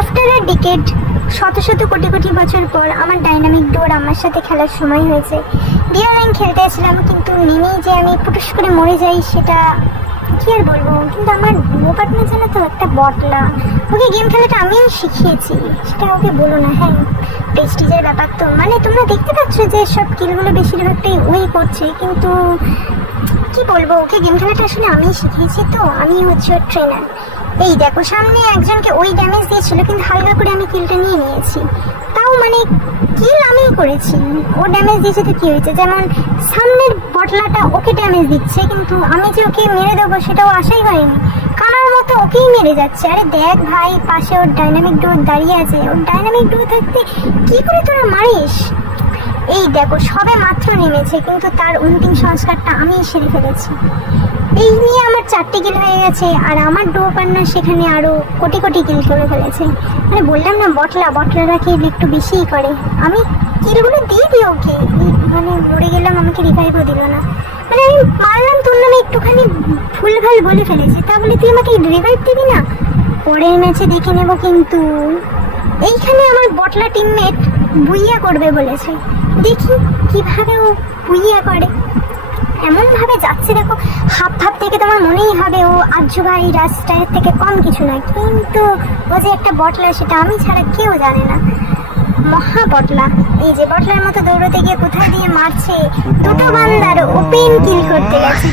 After a decade, শত শত কোটি কোটি বছর পর আমার ডাইনামিক ডুয়োর আমার সাথে খেলার সময় হয়েছে। ডিয়ার লাইন খেলতে আসলাম, কিন্তু নেমেই যে আমি পুটুস করে মরে যাই সেটা কি আর বলবো। কিন্তু আমার ডুয়ো পার্টনার জানো তো একটা বটলা, ওকে গেম খেলাটা আমিই শিখিয়েছি, সেটা ওকে বলো না। হ্যাঁ, প্রেস্টিজের ব্যাপার তো, মানে তোমরা দেখতে পাচ্ছ যে সব কিলগুলো বেশিরভাগটাই ওই করছে, কিন্তু কি বলবো, ওকে গেম খেলাটা আসলে আমিই শিখিয়েছি, তো আমি হচ্ছে ওর ট্রেনার। এই দেখো, সামনে একজনকে ওই ড্যামেজ দিয়েছিল, কিন্তু হালকা করে আমি কিলটা নিয়ে নিয়েছি। তাও মানে কিল আমিই করেছি, ও ড্যামেজ দিয়েছে তো কি হয়েছে। যেমন সামনের বটলাটা ওকে ড্যামেজ দিচ্ছে, কিন্তু আমি যে ওকে মেরে দেবো সেটাও আশাই হয়নি, কানার মতো ওকেই মেরে যাচ্ছে। আরে দেখ ভাই, পাশে ওর ডাইনামিক ডুয়ো দাঁড়িয়ে আছে, ওর ডাইনামিক ডুয়ো থাকতে কি করে তোরা মারিস। এই দেখো, সবে মাত্র নেমেছে, কিন্তু তার অন্তিম সংস্কারটা আমিই সেরে ফেলেছি। এই নিয়ে আমার 4টে কিল হয়ে গেছে, আর আমার ডুয়ো পার্টনার সেখানে আরো কোটি কোটি কিল করে ফেলেছে। মানে বললাম না, বটলারা কিল একটু বেশিই করে। আমি কিলগুলো দিয়ে দিই ওকে, মানে মরে গেলাম, আমাকে রিভাইভও দিল না। মানে আমি মারলাম, তোর নামে একটুখানি ভুলভাল বলে ফেলেছি, তা বলে তুই আমাকে রিভাইভ দিবি না? পরের ম্যাচে দেখে নেব। কিন্তু এইখানে আমার বটলা টিমমেট বুইয়া করবে বলেছে, দেখি কিভাবে ও বুইয়া করে। এমন ভাবে যাচ্ছে দেখো, হাফ থেকে তোমার মনেই হবে ও আজ্জু ভাই রাস্তার থেকে কম কিছু না, কিন্তু ও যে একটা বটলা সেটা আমি ছাড়া কেউ জানে না। মহা বটলা। এই যে বটলার মতো দৌড়তে গিয়ে কোথায় দিয়ে মারছে, দুটো বান্দার ওপেন কিল করতে গেছে।